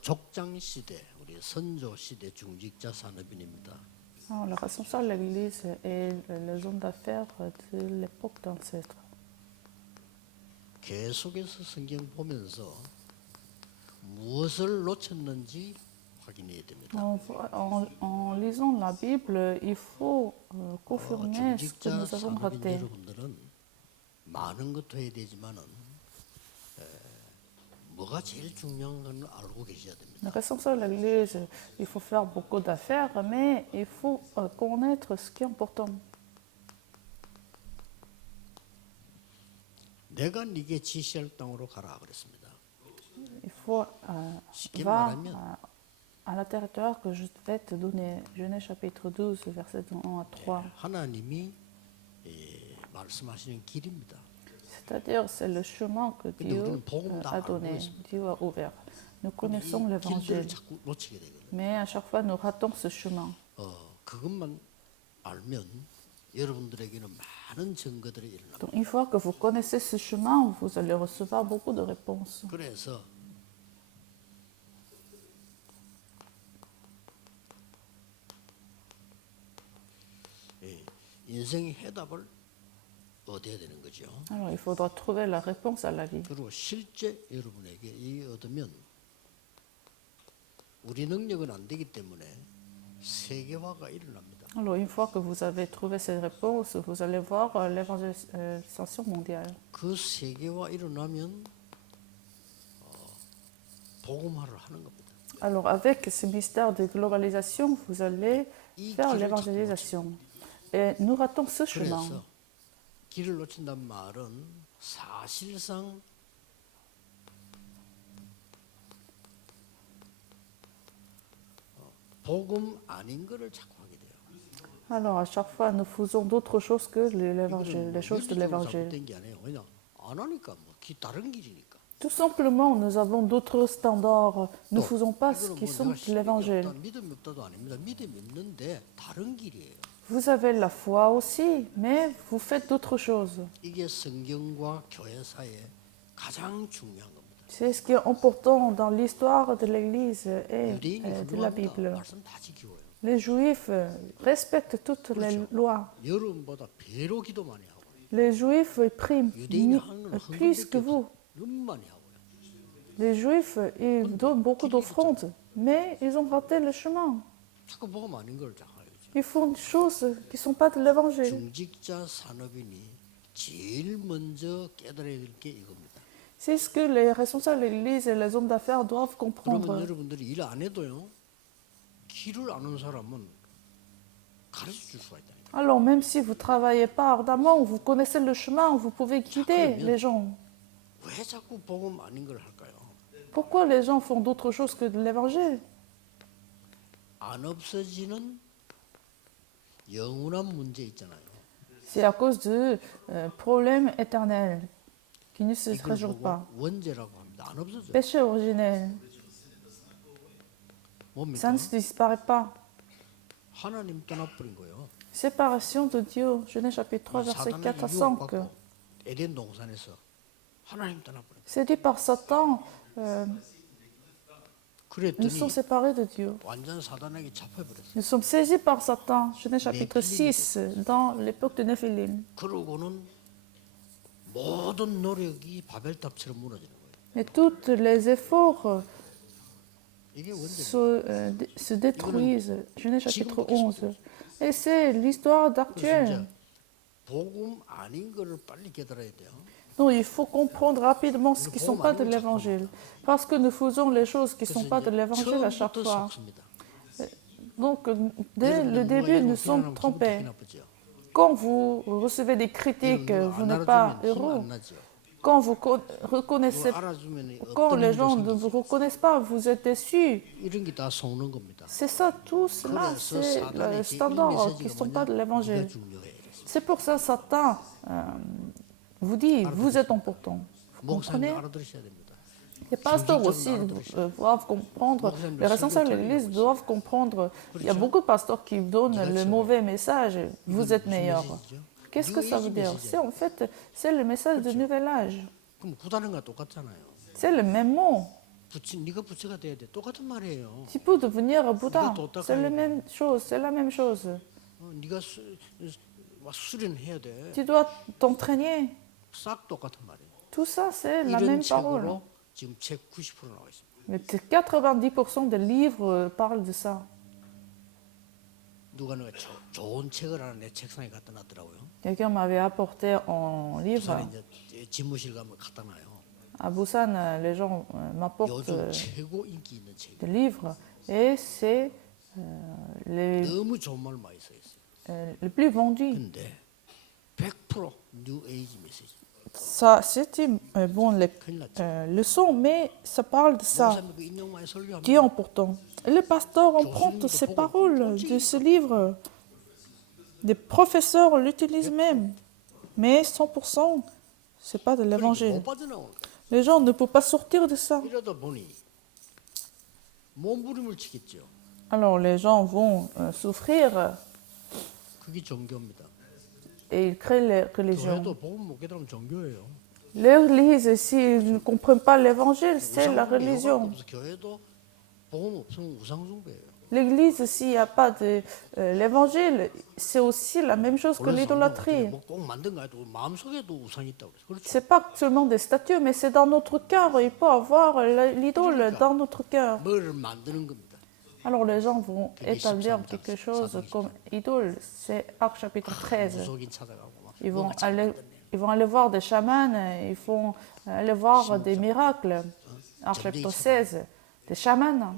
족장 시대, 우리 선조 시대 중직자 산업인입니다. Alors, le responsable de l'Église est les hommes d'affaires de l'époque d'ancêtre. 계속해서 성경 보면서 무엇을 놓쳤는지 확인해야 됩니다. En lisant la Bible, il faut confirmer ce que 중직자 nous avons 산업인 raté. 여러분들은 많은 것도 해야 되지만은 뭐가 제일 중요한 건 알고 계셔야 됩니다. Le responsable de l'Église, il faut faire beaucoup d'affaires, mais il faut connaître ce qui est important. 내가 네게 지시할 땅으로 가라 그랬습니다. Il faut 쉽게 va 말하면 à la territoire que je vais te donner. Genèse chapitre 12, versets 1 à 3. 하나님이 말씀하시는 길입니다. C'est-à-dire, c'est le chemin que Dieu a donné, Dieu a ouvert. Nous connaissons 길들을 l'évangile, 자꾸 놓치게 되거든요. mais à chaque fois nous ratons ce chemin. 그것만 알면 여러분들에게는 많은 증거들이 일어납니다. Donc, une fois que vous connaissez ce chemin, vous allez recevoir beaucoup de réponses. 그래서 인생의 해답을 얻어야 되는 거죠. Alors, il faudra trouver la réponse à la vie. 그리고 실제 여러분에게 이 얻으면 우리 능력은 안 되기 때문에 세계화가 일어납니다. Alors, une fois que vous avez trouvé ces réponses, vous allez voir l'évangélisation mondiale. 그 세계화 일어나면 복음화를 하는 겁니다. Alors, avec ce mystère de globalisation, vous allez faire l'évangélisation. Et nous ratons ce chemin. 그래서 길을 놓친다는 말은 사실상 복음 아닌 거를 자꾸 하게 돼요. Alors, à chaque fois, nous faisons d'autres choses que l'évangile, les choses de l'évangile. 잘못된 게 아니에요. 왜냐 안 하니까 뭐 다른 길이니까. Tout simplement, nous avons d'autres standards. Nous ne faisons pas ce qui sont de l'évangile. 믿음이 없다도 아닙니다. 믿음이 없는데 다른 길이에요. Vous avez la foi aussi, mais vous faites d'autres choses. 이게 성경과 교회사에 가장 중요한 겁니다. C'est ce qui est important dans l'histoire de l'Église et 유대인이 de la 훌륭합니다. Bible. 말씀 다 지키고요. Les Juifs respectent toutes les lois. 여러분보다 배로 기도 많이 하고 Les Juifs ils prient 유대인이 하는 plus que vous. 너무 많이 하고요. Les Juifs ils donnent beaucoup d'offrandes, mais ils ont raté le chemin. 자꾸 복음 아닌 걸 자꾸 하죠. Ils font des choses qui ne sont pas de l'Évangile. 중직자 산업인이 제일 먼저 깨달아야 될 게 이겁니다. C'est ce que les responsables de l'Église et les hommes d'affaires doivent 그러면 comprendre. 여러분들이 일 안 해도요. 길을 아는 사람은 가르쳐 줄 수가 있다니까. Alors, même si vous ne travaillez pas ardemment, vous connaissez le chemin, vous pouvez guider les gens. 왜 자꾸 복음 아닌 걸 할까요? Pourquoi les gens font d'autres choses que de l'Évangile? 안 없어지는 영원한 문제 있잖아요. C'est à cause de problèmes éternels qui ne se 이걸 résolvent 보고 pas. 원죄라고 합니다. 안 없어져요. Péché originel, 뭡니까? ça ne se disparaît pas. 하나님 떠나버린 거예요. Séparation de Dieu, Genèse chapitre 3, versets 4 à 5. 에덴 동산에서 하나님 떠나버린 거예요. Séduits par Satan, nous 그랬더니 sommes séparés de Dieu. 완전 사단에게 잡혀버렸어요. Nous sommes saisis par Satan, Genèse chapitre 6, dans l'époque de Néphilim. 그러고는 모든 노력이 바벨탑처럼 무너지는 거예요. Et tous les efforts 이게 원죄. se détruisent, Genèse chapitre 11. Et c'est l'histoire d'actuelle. 진짜 복음 아닌 거를 빨리 깨달아야 돼요. Donc il faut comprendre rapidement ce qui ne sont pas de l'évangile. Parce que nous faisons les choses qui ne sont pas de l'évangile à chaque 처음부터 fois. 속습니다. Donc dès le début, nous sommes trompés. Quand vous recevez des critiques, vous n'êtes pas heureux. Quand vous reconnaissez, quand les gens ne vous reconnaissent pas, vous êtes déçus. 이런 게 다 속는 겁니다. C'est ça, tout cela, c'est le standard qui ne sont pas de l'évangile. C'est pour ça Satan vous dit, vous êtes important. Vous comprenez? 목사님 알아들으셔야 됩니다. Les pasteurs aussi doivent comprendre, les responsables de l'Église doivent comprendre. Il y a beaucoup de pasteurs qui donnent le mauvais message, vous êtes meilleurs. Qu'est-ce que ça veut dire? C'est en fait, c'est le message du nouvel âge. 그럼 구다는과 똑같잖아요. C'est le même mot. 네가 부처가 돼야 돼. 똑같은 말이에요. Tu peux devenir Bouddha. C'est la même chose. C'est la même chose. 네가 수련해야 돼. Tu dois t'entraîner. 싹 똑같은 말이에요. Tout ça, c'est la 이런 même parole. 책으로 지금 책 90% 나와 있습니다. Mais 90% des livres parlent de ça. 누가 내가 좋은 책을 하나 내 책상에 갖다 놨더라고요. Quelqu'un m'avait apporté un livre. 부산에 이제 집무실 가면 갖다 놔요. À Busan, les gens m'apportent 요즘 최고 인기 있는 책. des livres. Et c'est 너무 좋은 말 많이 써 있어요. le plus vendu. 근데 100% 뉴 에이지 메시지. Ça, c'est une bonne 큰일 났죠. leçon, mais ça parle de ça. 목사님 그 인용 많이 설교하면 Qui pourtant. Le pasteur emprunte ces paroles de ce livre. Des professeurs l'utilisent même. Mais 100%, c'est pas de 그러니까 l'évangile. 못 빠져나오는 거예요. Les gens ne peuvent pas sortir de ça. 이러다 보니 몸부림을 치겠죠. Alors les gens vont souffrir 그게 종교입니다. et ils créent les religions. 교회도 복음 못 깨달으면 종교예요. L'église, s'ils ne comprennent pas l'évangile, c'est la religion. 없어. 교회도 복음 없으면 우상숭배예요. L'église, s'il n'y a pas de l'évangile, c'est aussi la même chose que l'idolâtrie. 뭐꼭 만든 거 아니고 마음속에도 우상이 있다고 그래서 그렇죠. C'est pas seulement des statues, mais c'est dans notre cœur. Il peut avoir l'idole dans notre cœur. 뭘 만드는 겁니다. Alors les gens vont établir quelque chose comme idole. C'est Actes chapitre 13. 무속인 찾아가고 막 Ils vont 뭔가 aller, ils vont aller voir des chamans, ils vont aller voir des miracles. Actes chapitre 16, des chamans.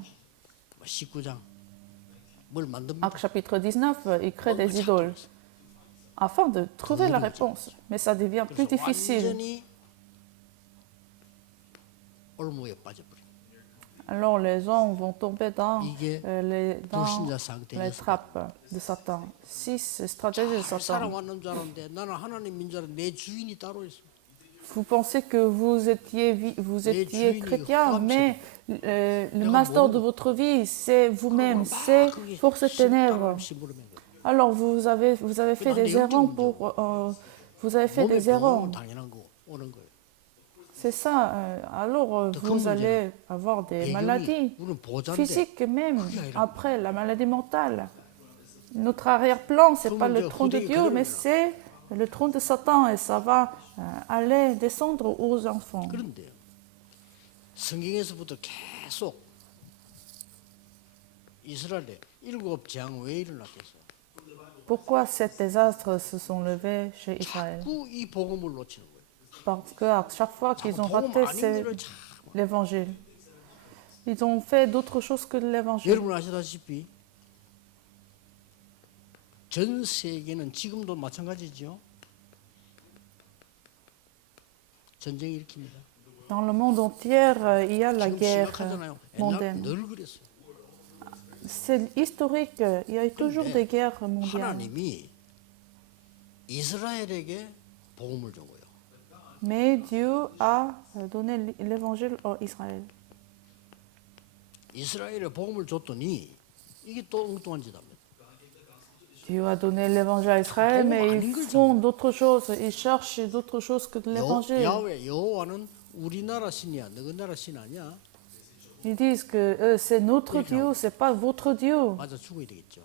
19장 뭘 만듭니까? Actes chapitre 19, ils créent des idoles afin de trouver la réponse. Mais ça devient plus 그래서 difficile. 완전히 올무에 빠져버려. Alors les gens vont tomber dans 이게 dans 불신자 상태에서 les trappes de Satan. 6 stratégies de 잘 Satan. 살아왔는 줄 알았는데 나는 하나님인 줄 알았는데 내 주인이 따로 있어. Vous pensez que vous étiez chrétien, mais le master de votre vie, c'est vous-même, c'est pour ces ténèbres. Alors vous avez fait des erreurs vous avez fait des erreurs. 당연한 거 오는 거예요. C'est ça. Alors vous allez avoir des maladies 우리는 보장돼. physiques même après la maladie mentale. Notre arrière-plan, c'est pas le trône de Dieu, mais c'est le trône de Satan et ça va aller descendre aux enfants. 그런데요. 성경에서부터 계속 이스라엘에 7재앙 왜 일어났겠어요? Pourquoi ces désastres se sont levés chez Israël? 자꾸 이 복음을 놓치는 거예요. Parce qu'à chaque fois qu'ils ont raté l'évangile, ils ont fait d'autres choses que de l'évangile. 여러분 아시다시피 전 세계는 지금도 마찬가지죠. 전쟁이 일으킵니다. Dans le monde entier, il y a la 지금 guerre 심각하잖아요. mondaine. 늘 그랬어요. C'est historique, il y a eu toujours des guerres mondiales. 하나님이 이스라엘에게 복음을 준 거예요. Mais Dieu a donné l'évangile à Israël. 이스라엘에 복음을 줬더니 이게 또 엉뚱한 짓 합니다. Dieu a donné l'évangile à Israël, mais ils font d'autres choses, ils cherchent d'autres choses que de l'évangile. 야훼 여호와는 우리나라 신이야, 너희 나라 신 아니야? Ils disent que c'est notre Dieu, c'est pas votre Dieu. 맞아 죽어야 되겠죠.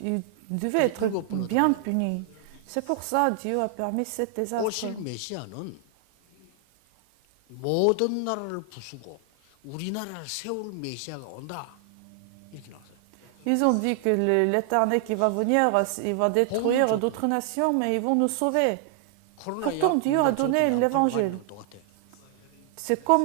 Ils devaient être bien punis. C'est pour ça que Dieu a permis cet désastre. 오실 메시아는 모든 나라를 부수고 우리나라를 세울 메시아가 온다. 이렇게 나왔어요. Ils ont dit que l'Éternel qui va venir, il va détruire d'autres nations, mais ils vont nous sauver. Pourtant, Dieu a donné l'évangile. C'est comme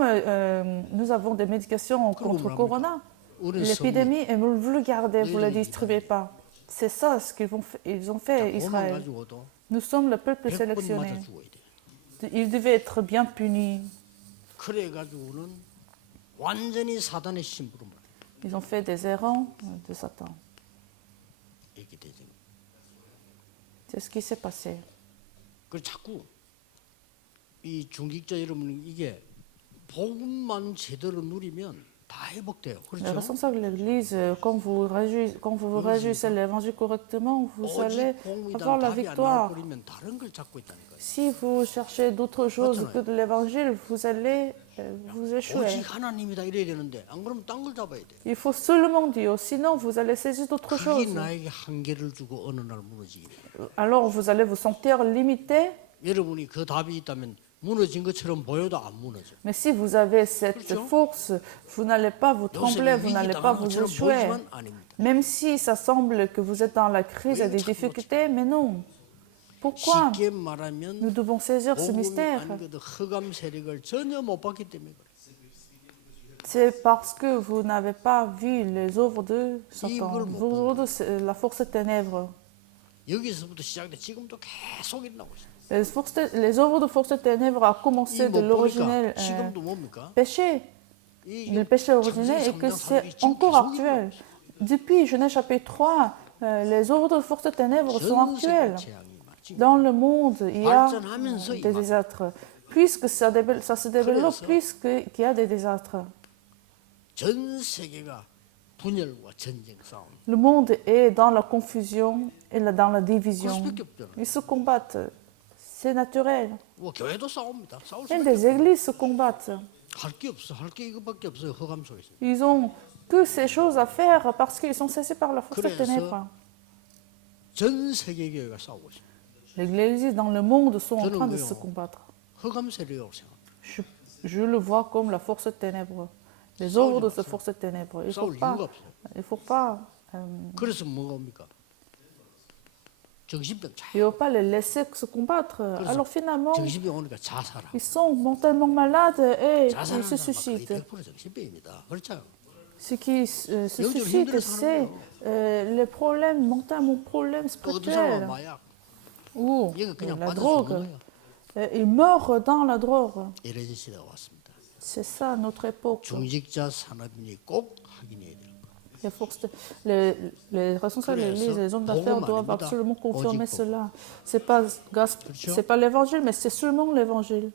nous avons des médications contre le corona. L'épidémie, et vous le gardez, vous ne le distribuez pas. C'est ça ce qu'ils ont fait Israël. Nous sommes le peuple sélectionné. Ils devaient être bien punis. 그래가지고는 완전히 사단의 심부름을 Ils ont fait des erreurs de Satan. 이렇게 되죠. C'est ce qui s'est passé. 그 자꾸 이 중직자 여러분 이게 복음만 제대로 누리면 다 회복돼요. Les 그렇죠? responsables de l'Église, quand vous vous réjouissez l'évangile correctement, vous allez avoir la victoire. 버리면 다른 걸 잡고 있다니까요. Si vous cherchez d'autres choses que de l'évangile, vous allez vous échouez. 오직 하나님이다 이래야 되는데 안 그러면 딴 걸 잡아야 돼. Il faut seulement Dieu, sinon vous allez saisir d'autres 그게 choses. 나에게 한계를 주고 어느 날 무너지게 돼. Alors vous allez vous sentir limité. 여러분이 그 답이 있다면 무너진 것처럼 보여도 안 무너져. Mais si vous avez cette 그렇죠? force, vous n'allez pas vous trembler, 요새 vous 위기 n'allez pas 당하는 vous 것처럼 échouer. 보이지만 아닙니다. Même si ça semble que vous êtes dans la crise et des difficultés, mais non. Pourquoi 쉽게 말하면 nous devons saisir ce 복음이 mystère? 아니고도 흑암 세력을 전혀 못 봤기 때문에 그래. C'est parce que vous n'avez pas vu les œuvres de Satan, 이걸 못 les œuvres de la force des ténèbres. 여기서부터 시작돼 지금도 계속 일어나고 있어. Les œuvres de force des ténèbres a commencé de 이뭐 l'originel 보니까 지금도 뭡니까? péché, 이 le péché originel, et que c'est encore actuel. Depuis Genèse chapitre 3, les œuvres de force des ténèbres sont 전 actuelles. 세계 재앙이 많지. Dans le monde, il y a 발전하면서 des désastres. Puisque ça se développe, plus qu'il y a des désastres. 전 세계가 분열과 전쟁 싸움. Le monde est dans la confusion et dans la 그럴 division. 수밖에 없잖아. Ils se combattent. C'est naturel. 뭐 교회도 싸웁니다. 싸울 Même 수밖에 des églises se combattent. 할 게 없어. 할 게 이거밖에 없어요. 흑암 속에서. Ils ont que ces choses à faire parce qu'ils sont cessés par la force des ténèbres. 전 세계 교회가 싸우고 있어요. L'église dans le monde sont en train de se combattre. 흑암 세력이라고 생각합니다. Je le vois comme la force des ténèbres. Les œuvres de cette force des ténèbres. Il 싸울 이유가 없어요. ne faut pas, 그래서 뭐가 옵니까? 정신병 자. il faut pas les laisser se combattre. Alors finalement, 정신병 오니까 자살하고. ils sont mentalement malades et ils 자살하는 se 사람 거의 suicident. 100% 정신병입니다. 그렇죠? Ce qui se 영적으로 suscite, 힘들어서 c'est 하는 les problèmes mentaux, mon problème 그 어떤 사람은 spirituel 마약. ou 얘가 그냥 la 빠져 drogue. 죽는 거예요. Ils meurent dans la drogue. 이래진 시대가 왔습니다. C'est ça notre époque. 중직자 산업인이 꼭 확인해야 돼요. Les responsables de l'Église et les hommes d'affaires 복음 doivent 아닙니다. absolument confirmer 오직 cela. C'est pas l'évangile, mais c'est seulement l'évangile.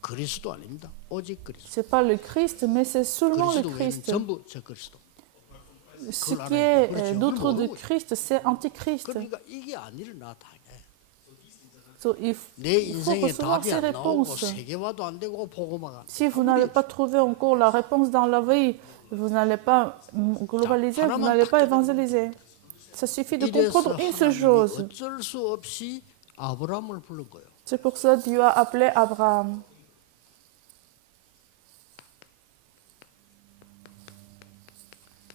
그리스도 아닙니다. 오직 그리스도. C'est pas le Christ, mais c'est seulement le 그리스도 외에는 Christ. 전부 저 그리스도. Ce qui est d'autre de 그렇죠. Christ, c'est antichrist. 그러니까 이게 아니를 나타내. So, il 내 faut 인생에 recevoir 답이 ces 안 나오고 réponses. 세계화도 안 되고 보고마가. Si vous n'avez pas trouvé encore la réponse dans la vie, vous n'allez pas globaliser, vous n'allez pas évangéliser. Ça suffit de 이래서 comprendre une seule 하나님이 chose. 어쩔 수 없이 아브라함을 부른 거예요. C'est pour ça que Dieu a appelé Abraham.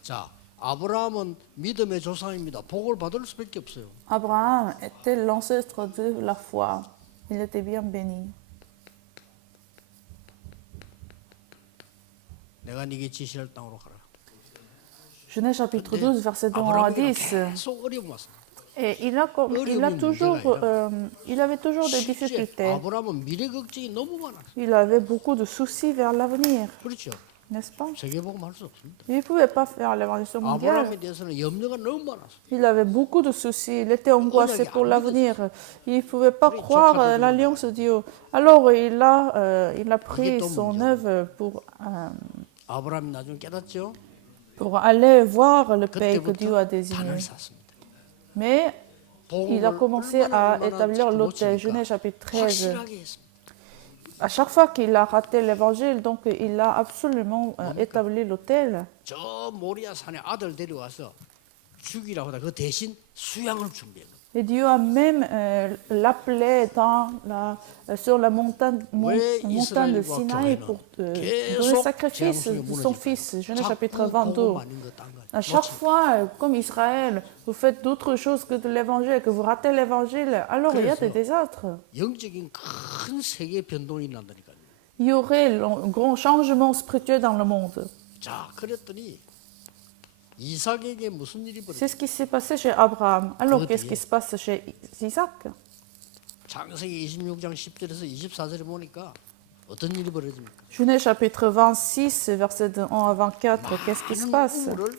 자, 아브라함은 믿음의 조상입니다. 복을 받을 수밖에 없어요. Abraham était l'ancêtre de la foi. Il était bien béni. 내가 네게 지시할 땅으로 가라. Genèse chapitre 12, verset 2 à 아브라함이 10. 계속 어려움 왔습니다. Et il avait toujours des 실제 difficultés. 아브라함은 미래 걱정이 너무 많았어요. Il avait beaucoup de soucis vers l'avenir, 그렇죠. n'est-ce pas? 세계복음 할 수 없습니다. Il ne pouvait pas faire l'évangélisation mondiale. 아브라함에 대해서는 염려가 너무 많았어요. Il avait beaucoup de soucis, il était angoissé pour l'avenir. Il ne pouvait pas croire à l'alliance de Dieu. Alors il a pris son œuvre 아브라함이 나중에 깨닫죠. pour aller voir le pays que Dieu a 그때부터 désigné. 단을 샀습니다. Mais il a 복음을 commencé à 얼마나 établir l'autel. 놓치니까 Genèse chapitre 13. 확실하게 했습니다. À chaque fois qu'il a raté l'évangile, donc il a absolument établi l'autel. 저 모리아 산에 아들 데려와서 죽이라고 하다 그 대신 수양을 준비해. Et Dieu a même l'appelé sur la montagne de Sinaï pour donner sacrifice de son fils. Genèse chapitre 22. À chaque fois, comme Israël, vous faites d'autres choses que de l'évangile, que vous ratez l'évangile, alors il y a des désastres. 영적인 큰 세계 변동이 난다니까요. Il y aurait un grand changement spirituel dans le monde. 자, 그랬더니 이삭에게 무슨 일이 C'est 벌어졌어요? ce qui s'est passé chez Abraham. Alors qu'est-ce qui se passe chez Isaac? 창세기 26장 10절에서 24절에 보니까 어떤 일이 벌어집니까? Genèse chapitre 26, verset 1 à 24, qu'est-ce qui se passe? 우물을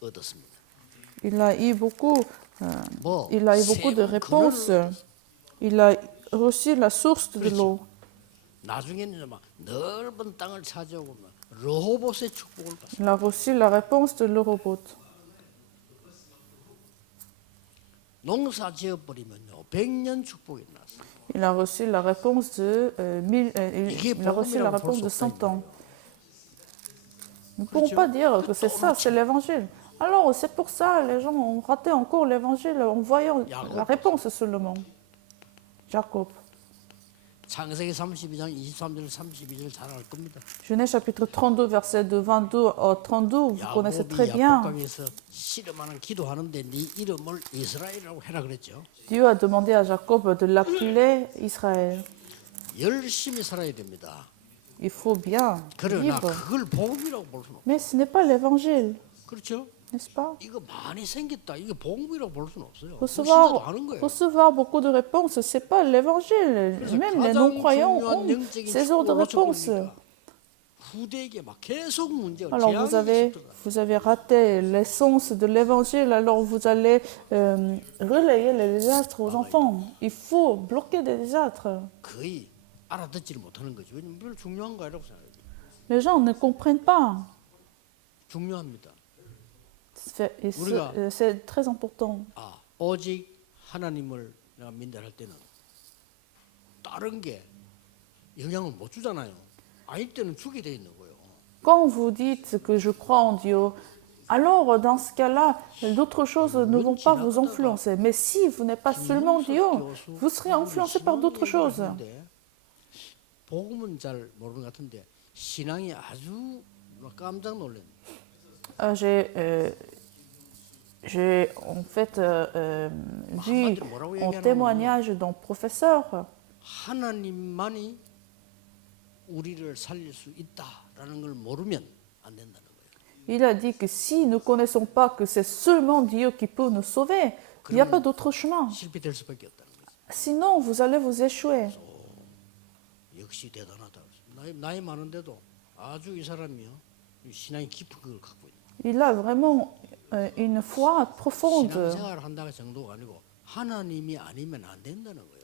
얻었습니다. Il a eu beaucoup, 뭐 de réponses. Il a reçu la source de l'eau. 나중에는 막 넓은 땅을 차지하고 막 르호봇의 축복을 받습니다. Il a reçu la réponse de l'Eurobote. 농사 지어버리면요 100년 축복이 났어요. Il a reçu la réponse de, il a reçu la réponse de 100 ans. Nous ne pourrons pas dire que c'est ça, c'est l'évangile. Alors, c'est pour ça les gens ont raté encore l'évangile en voyant la réponse seulement. Jacob. 창세기 32장 23절 32절 잘 알 겁니다. Genèse chapitre 32, verset de 22 au 32, vous connaissez très bien. 야곱강에서 씨름하는 기도하는데 네 이름을 이스라엘이라고 해라 그랬죠. Dieu a demandé à Jacob de l'appeler Israël. 열심히 살아야 됩니다. Il faut bien 그러나 vivre. 그걸 복음이라고 볼 수는 없어요. Mais ce n'est pas l'évangile, 그렇죠? n'est-ce pas? 이거 많이 생겼다. 이게 복음이라고 볼 수는 없어요. 신자도 하는 거예요. Recevoir beaucoup de réponses, ce n'est pas l'évangile. Même les non-croyants ont ces genres de réponses. 후대에게 막 계속 문제가 Alors 재앙이 vous avez raté l'essence de l'évangile, alors vous allez relayer les désastres aux enfants. Il faut bloquer des désastres. 거의 알아듣지를 못하는 거죠. 왜냐면 별로 중요한 거 아니라고 생각해요. Les gens ne comprennent pas. 중요합니다. C'est très important. 아, 오직 하나님을 내가 믿는할 때는 다른 게 영향을 못 주잖아요. 아닐 때는 주게 돼 있는 거예요. Quand vous dites que je crois en Dieu, alors dans ce cas-là, d'autres choses ne vont pas vous influencer. Mais si vous n'êtes pas seulement Dieu, vous serez influencé par d'autres choses. 복음은 잘 모르는 것 같은데 신앙이 아주 깜짝 놀랐네. J'ai en fait vu en témoignage d'un professeur. 하나님만이 우리를 살릴 수 있다라는 걸 모르면 안 된다는 거예요. Il a dit que si nous ne connaissons pas que c'est seulement Dieu qui peut nous sauver, il n'y a pas d'autre chemin. 실패될 수밖에 없다는 거예요. Sinon, vous allez vous échouer. 역시 대단하다. 나이 많은데도 아주 이 사람이요 신앙이 깊은 걸 갖고 있는. Il a vraiment une foi profonde. 신앙생활 한다가 정도가 아니고 하나님이 아니면 안 된다는 거예요.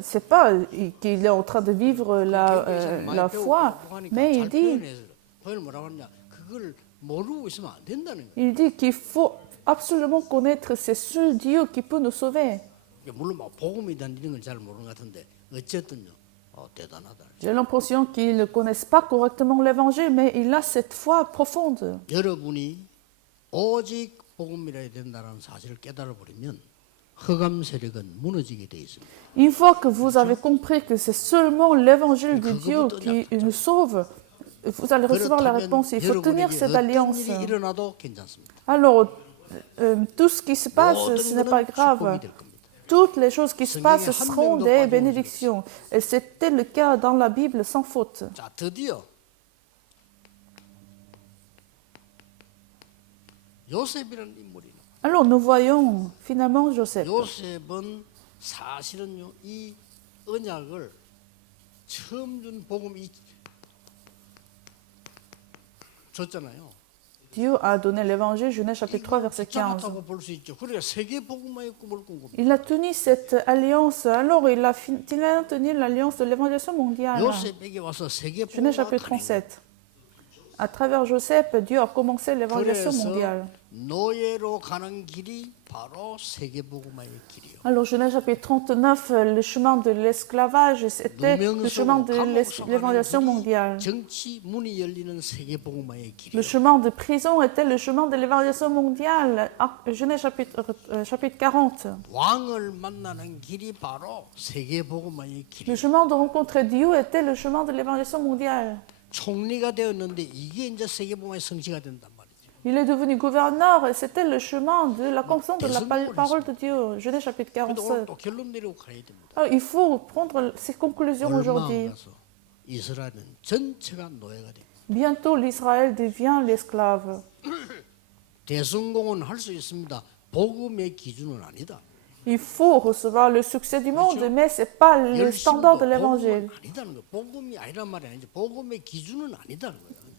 C'est pas qu'il est en train de vivre la foi, mais il dit qu'il faut absolument connaître c'est seul Dieu qui peut nous sauver. 물론 막 복음에 대한 이런 걸 잘 모르는 것 같은데 어쨌든요. 대단하다. J'ai l'impression qu'ils ne connaissent pas correctement l'évangile, mais il a cette foi profonde. 여러분이 오직 복음이라야 된다는 사실을 깨달아 버리면 흑암 세력은 무너지게 돼 있습니다. Une fois que vous avez compris que c'est seulement l'évangile de Dieu qui nous sauve, vous allez recevoir la réponse. Il faut tenir cette alliance. Alors, tout ce qui se passe, ce n'est pas grave. Toutes les choses qui se passent seront des bénédictions. Et c'était le cas dans la Bible sans faute. 자, 드디어 요셉이라는 인물이. Alors nous voyons finalement Joseph. 요셉은 사실은요 이 언약을 처음 준 복음이 줬잖아요. Dieu a donné l'évangile, Genèse chapitre 3, verset 15. Il a tenu cette alliance, alors il a tenu l'alliance de l'évangélisation mondiale. Genèse chapitre 37. À travers Joseph, Dieu a commencé l'évangélisation mondiale. Alors, Genèse chapitre 39, le chemin de l'esclavage, c'était le chemin de l'évangélisation mondiale. Le chemin de prison était le chemin de l'évangélisation mondiale. Genèse chapitre 40. Le chemin de rencontrer Dieu était le chemin de l'évangélisation mondiale. 총리가 되었는데 이게 이제 세계복음의 성취가 된단 말이죠. Il est devenu gouverneur et c'était le chemin de la conscience de la parole de Dieu. Genèse chapitre 47. Alors, il faut prendre ces conclusions aujourd'hui. Bientôt l'Israël devient l'esclave. 대성공은 할 수 있습니다. 복음의 기준은 아니다. Il faut recevoir le succès du monde, mais ce n'est pas le standard de l'évangile.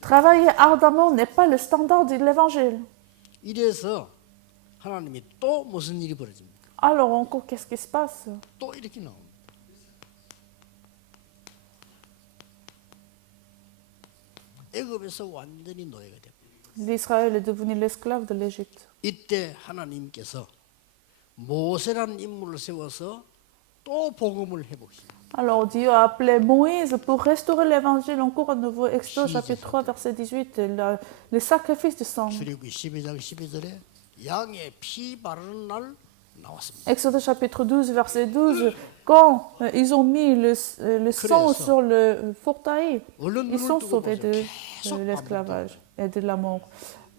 Travailler ardemment n'est pas le standard de l'évangile. Alors encore, qu'est-ce qui se passe? L'Israël est devenu l'esclave de l'Égypte. 모세라는 인물을 세워서 또 복음을 해보십니다. Alors Dieu a appelé Moïse pour restaurer l'évangile encore à nouveau. Exode chapitre 3 verset 18, le sacrifice de sang. 출애굽기 12장 12절에 양의 피 바르는 날 나왔습니다. Exode chapitre 12 verset 12, quand ils ont mis le sang sur le portail, ils sont sauvés de l'esclavage et de la mort.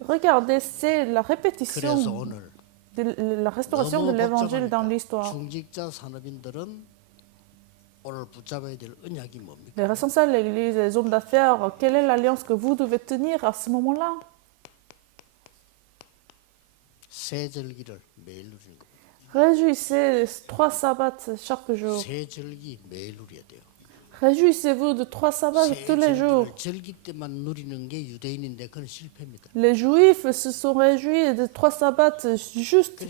Regardez, c'est la répétition 그래서 오늘 de la restauration de l'évangile dans l'histoire. 중직자 산업인들은 오늘 붙잡아야 될 언약이 뭡니까? Les responsables de l'Église, les hommes d'affaires, quelle est l'alliance que vous devez tenir à ce moment-là? 새 절기를 매일 누리는 겁니다. Réjouissez 3 sabbats chaque jour. 새 절기 매일 누려야 돼요. Réjouissez-vous de 3 sabbats tous les jours. 절기 때만 누리는 게 유대인인데 그건 실패입니다. Les Juifs se sont réjouis de 3 sabbats juste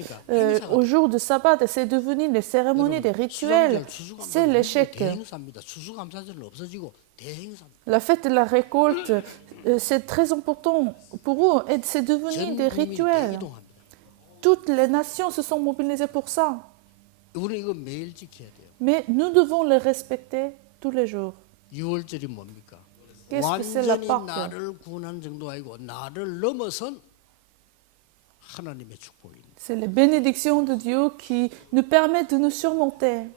au jour de sabbat et c'est devenu des cérémonies, des rituels. C'est l'échec. 대행사입니다. 추수감사절은 없어지고 대행사입니다. La fête de la récolte, c'est très important pour eux et c'est devenu des rituels. Toutes les nations se sont mobilisées pour ça. 우리는 이거 매일 지켜야 돼요. Mais nous devons les respecter tous les jours. 6월절이 뭡니까? Qu'est-ce que c'est la 완전히 Pâque? 나를 구원한 정도 아니고 나를 넘어선 하나님의 축복입니다. C'est les bénédictions de Dieu qui nous permettent de nous surmonter.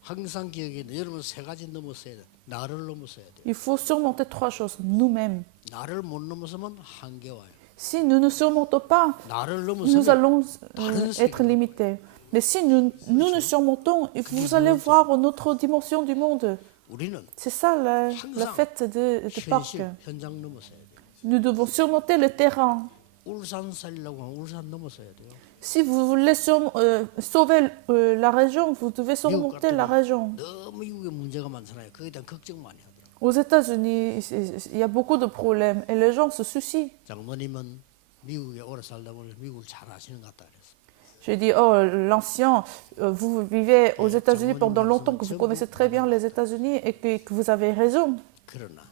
항상 기억해야 돼요. 여러분 세 가지 넘었어야 돼요. 나를 넘어서야 돼요. Il faut surmonter 3 choses, nous-mêmes. 나를 못 넘어서면 한계 와요. Si nous ne surmontons pas, 나를 nous 넘어서면 allons être limités. Mais si nous nous surmontons, vous allez voir une autre dimension du monde. 우리는 C'est ça la fête de Pâques. 현실, 현장 넘어서야 돼요. Nous devons surmonter le terrain. 울산 살려고 하면 울산 넘어서야 돼요. Si vous voulez sauver la région, vous devez surmonter la région. 너무 미국에 문제가 많잖아요. 그에 대한 걱정 많이 하더라고요. Aux États-Unis, il y a beaucoup de problèmes et les gens se soucient. 장모님은 미국에 오래 살다 보니 미국을 잘 아시는 것 같다 그랬어. J'ai dit, oh, l'ancien, vous vivez aux États-Unis pendant longtemps, que vous connaissez très bien les États-Unis et que vous avez raison. 그러나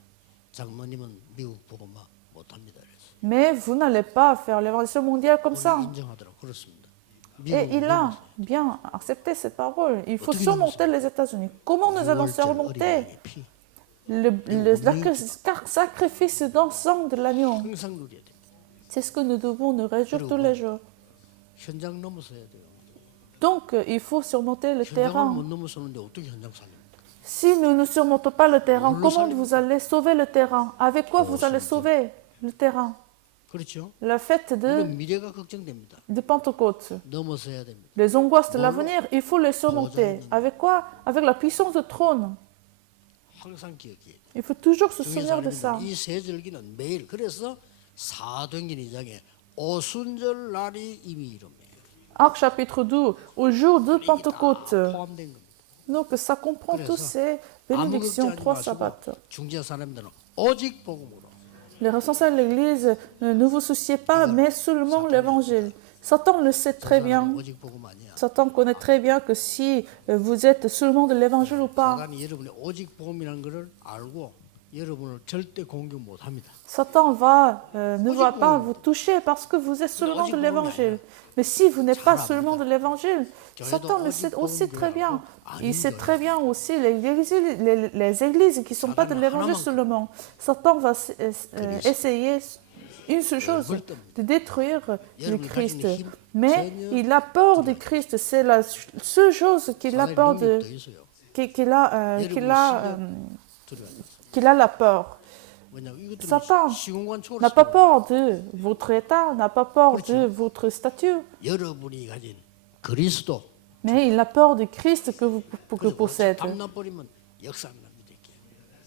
장모님은 미국 복음화 못합니다 그랬어. Mais vous n'allez pas faire l'évangile mondiale comme ça. 인정하더라고 그렇습니다. Et il a bien accepté ces paroles. Il faut surmonter les États-Unis. Comment nous allons surmonter le sacrifice d'encens de l'agneau? 항상 누려야 돼. C'est ce que nous devons nous réjouir tous les jours. 현장 넘어서야 돼요. Donc, il faut surmonter le 현장을 terrain. 못 넘어서는데 어떻게 현장 살립니까? Si nous ne surmontons pas le terrain, comment vous allez sauver le terrain? Avec quoi vous allez sauver le terrain? 그렇죠? La fête 이건 미래가 걱정됩니다. de Pentecôte. 넘어서야 됩니다. Les angoisses de l'avenir, il faut les surmonter. Avec quoi? Avec la puissance du trône. 항상 기억해야 돼요. Il faut toujours se souvenir de ça. 이세 절기는 매일 그래서 사도행전 2장에 오순절 날이 이미 이릅니다. Acte chapitre 2, au jour de Pentecôte. 포함된 겁니다. Donc ça comprend tous ces bénédictions, 3 sabbats. 중지자 사람들은 오직 복음으로. Les responsables de l'Église, ne vous souciez pas, mais seulement l'Évangile. Satan le sait très bien. 오직 복음 아니야. Satan connaît très bien que si vous êtes seulement de l'Évangile ou pas. 사단이 여러분의 오직 복음이라는 것을 알고 여러분을 절대 공격 못 합니다. Satan ne va pas vous toucher parce que vous êtes seulement de l'Évangile. Mais si vous n'êtes pas seulement de l'Évangile, Satan le sait aussi très bien. Il sait très bien aussi les églises qui ne sont pas de l'Évangile seulement. Satan va essayer une seule chose, de détruire le Christ. Mais il a peur du Christ. C'est la seule chose qu'il a peur de... qu'il a la peur. Satan n'a pas peur de votre état, n'a pas peur de votre statut, 여러분이 가진 그리스도 mais il a peur du Christ que vous possédez. 담나버리면 역사 안 납니다.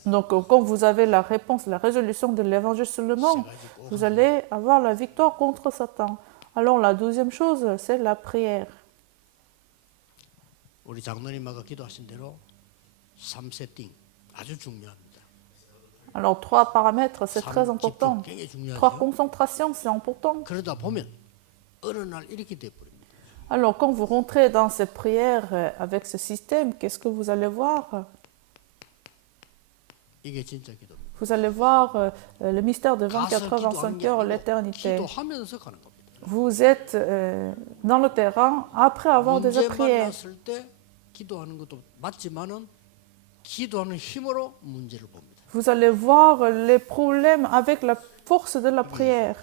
Donc, quand vous avez la réponse, la résolution de l'évangile seulement, vous allez avoir la victoire contre Satan. Alors, la deuxième chose, c'est la prière. 우리 장로님아가 기도하신 대로 3세팅 아주 중요합니다. Alors, 3 paramètres, c'est très important. 3 concentrations, c'est important. 그러다 보면 어느 날 이렇게 돼 버립니다. Alors, quand vous rentrez dans ces prières avec ce système, qu'est-ce que vous allez voir? 이게 진짜 기도입니다. Vous allez voir le mystère de 24 heures, 25 heures, l'éternité. 기도하면서 가는 겁니다. Vous êtes dans le terrain après avoir déjà 문제 prié. 만났을 때 기도하는 것도 맞지만은 기도하는 힘으로 문제를 봅니다. Vous allez voir les problèmes avec la force de la prière.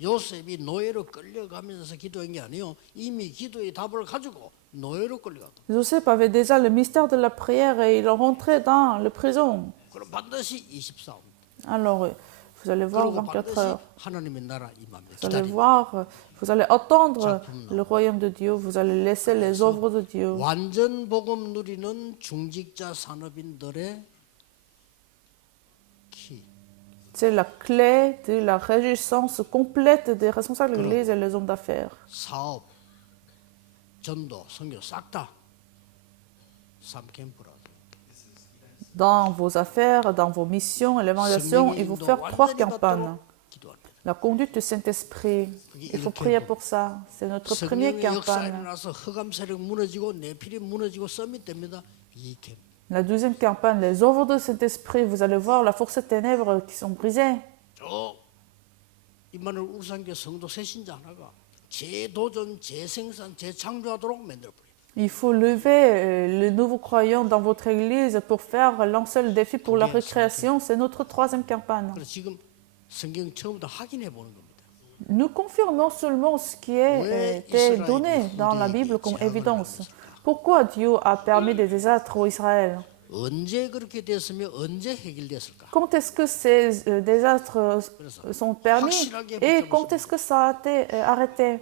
요셉이 노예로 끌려가면서 기도한 게 아니에요. 이미 기도의 답을 가지고 노예로 끌려갔다. Joseph avait déjà le mystère de la prière et il est rentré dans la prison. 그럼 반드시 24. Alors, vous allez voir 그리고 24 반드시 heures. 하나님의 나라 임합니다. Vous allez 기다립니다. voir, vous allez attendre le royaume de Dieu, vous allez laisser les œuvres de Dieu. 완전 복음 누리는 중직자 산업인들의 키. C'est la clé de la réjouissance complète des responsables de l'Église et les hommes d'affaires. 사업, 전도, 선교 싹 다 3캠프라고. Dans vos affaires, dans vos missions et l'évangélisation, il faut faire 3 campagnes. 기도합니다. La conduite du Saint-Esprit, il faut prier pour ça. C'est notre première 성령의 역사 campagne. 일어나서 흑암 세력 무너지고 내필이 무너지고 서밋됩니다. 이 캠프. La deuxième campagne, les œuvres du Saint-Esprit, vous allez voir la force des ténèbres qui sont brisées. 저 임마누엘 울산교 성도 새신자 하나가 재도전, 재생산, 재창조하도록 만들어버려요. Il faut lever les nouveaux croyants dans votre église pour faire lancer le défi pour la récréation. C'est notre troisième campagne. 그래서 지금 성경 처음부터 확인해 보는 겁니다. Nous confirmons seulement ce qui a été donné dans la Bible comme évidence. Pourquoi Dieu a permis des désastres au Israël? 언제 그렇게 됐으며 언제 해결됐을까? Quand est-ce que ces désastres sont permis et quand est-ce que ça a été arrêté?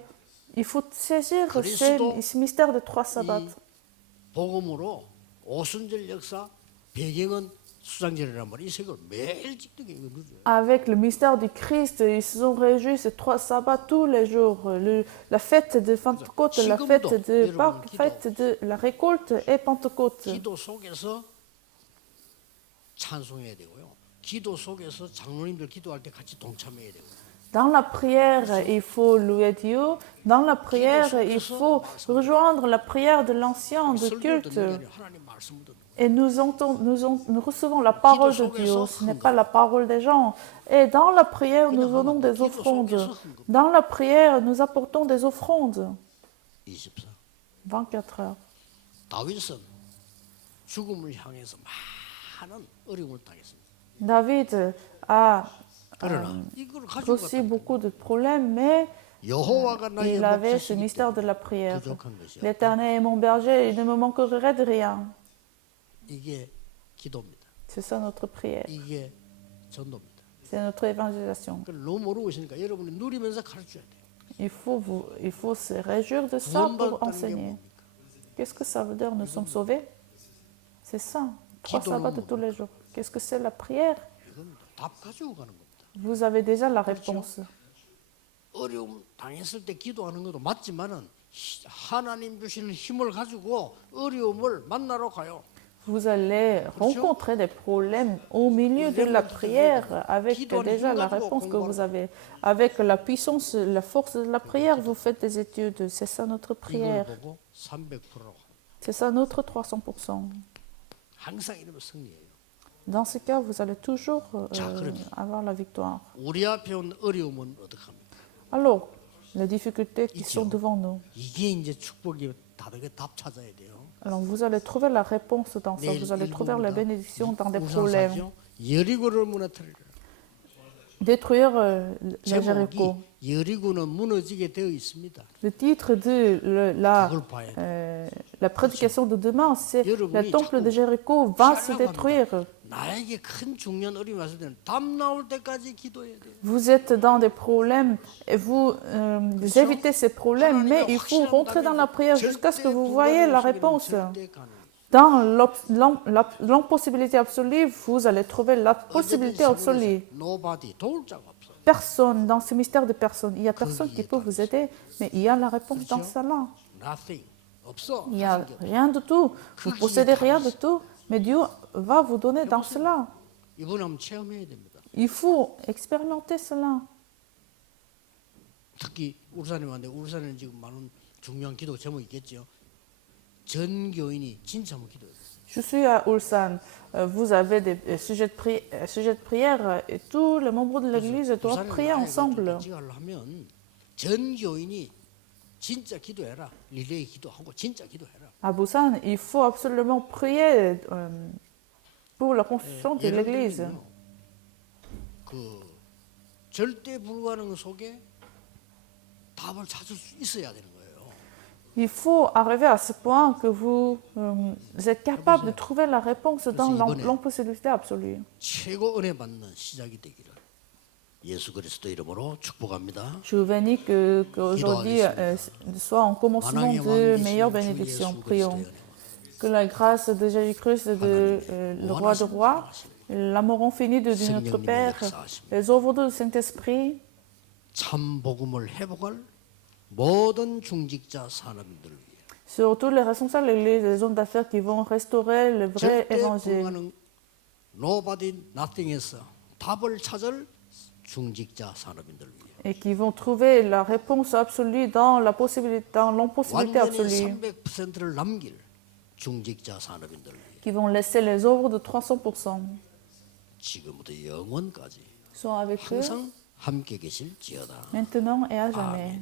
Il faut saisir ce mystère de 3 sabbats. 복음으로 오순절 역사 배경은 수장절이란 말이에요. 이 색을 매일 찍는 게 이거 누구예요? Avec le mystère du Christ, ils se sont réjouis ces 3 sabbats tous les jours. La fête de Pentecôte, la fête de Pâques, la fête de la récolte et Pentecôte. 기도 속에서 찬송해야 되고요. 기도 속에서 장로님들 기도할 때 같이 동참해야 되고. Dans la prière, il faut louer Dieu. Dans la prière, il faut rejoindre la prière de l'ancien de culte. 하나님 말씀을 듣는 Et nous recevons la parole de Dieu, ce n'est pas la parole des gens. Et dans la prière, nous donnons des offrandes. Dans la prière, nous apportons des offrandes. 24. 24 heures. 다윗은 죽음을 향해서 많은 어려움을 당했습니다. David a 그러나 이걸 가지고 aussi beaucoup de problèmes, mais 여호와가 나의 il avait ce 목자시기 mystère de la prière. 부족한 것이야. L'Éternel est mon berger, il ne me manquerait de rien. 이게 기도입니다. C'est ça notre prière, 이게 전도입니다. c'est notre évangélisation. 그걸 너무 모르고 있으니까 여러분이 누리면서 가르쳐야 돼요. Il faut se réjouir de ça pour 구원받았다는 게 enseigner. 뭡니까? Qu'est-ce que ça veut dire, nous sommes sauvés? C'est ça, 3 sabbats de tous les jours. Qu'est-ce que c'est la prière? 이겁니다. 답 가지고 가는 겁니다. Vous avez déjà la réponse. 어려움 당했을 때 기도하는 것도 맞지만은 하나님 주시는 힘을 가지고 어려움을 만나러 가요. Vous allez rencontrer des problèmes au milieu de la prière avec déjà la réponse que vous avez. Avec la puissance, la force de la prière, vous faites des études. C'est ça notre 이걸 prière. 보고 300%라고. C'est ça notre 300%. 항상 이러면 승리예요. Dans ce cas, vous allez toujours avoir la victoire. 우리 앞에 온 어려움은 어떡합니까? Alors, les difficultés qui sont devant nous. 이게 이제 축복이 다르게 답 찾아야 돼요. Alors, vous allez trouver la réponse dans ça. Vous allez trouver la bénédiction dans des problèmes. 여리고를 무너뜨리라. Détruire les 제목이 Jéricho. 여리고는 무너지게 되어 있습니다. Le titre de 그걸 봐야 돼. la prédication de demain, c'est 여러분이 le temple 자꾸 de Jéricho va se 살아갑니다. détruire. 나에게 큰 중요한 어려움이 왔을 때는 답 나올 때까지 기도해야 돼요. Vous êtes dans des problèmes et vous évitez ces problèmes, mais il faut rentrer dans la prière jusqu'à ce que vous voyez la réponse. Dans l'impossibilité absolue, vous allez trouver la possibilité absolue. Nobody 도울 자가 없어. Personne, dans ce mystère de personne, il n'y a personne qui peut vous aider, mais il y a la réponse dans cela. Nothing. 없어. Il n'y a rien de tout. Vous possédez rien de tout, mais Dieu va vous donner dans cela. 이번 한번 체험해야 됩니다. Il faut expérimenter cela. 특히 울산에 울산에는 지금 많은 중요한 기도 제목이 있겠죠. 전 교인이 진짜 한번 기도해요. Je suis à Ulsan. Vous avez des sujets de prière et tous les membres de l'Église doivent prier ensemble. 하면 전 교인이 진짜 기도해라. 릴레이 기도하고 진짜 기도해라. À Busan, il faut absolument prier pour la construction de 예를 l'église. 들면요, 그 절대 불가능 속에 답을 찾을 수 있어야 되는 거예요. Il faut arriver à ce point que vous êtes capable de trouver la réponse dans l'impossibilité absolue. 최고 은혜 받는 시작이 되기를 예수 그리스도 이름으로 축복합니다. Je vous bénis qu'aujourd'hui soit un commencement de meilleure bénédiction. Prions. Que la grâce de Jésus-Christ, le roi de rois, l'amour infini de Dieu notre Père, les œuvres du Saint-Esprit, 참 복음을 회복할 모든 중직자 산업인들을 위해 surtout les responsables et les hommes d'affaires qui vont restaurer le vrai 절대 évangile 불가능 nobody nothing에서 답을 찾을 중직자 산업인들을 위해 et qui vont trouver la réponse absolue dans l'impossibilité 완전히 absolue, 300%를 남길 중직자 산업인들을 위해 qui vont laisser les œuvres de 300%, 지금부터 영원까지 sont avec eux 항상 함께 계실지어다. maintenant et à jamais.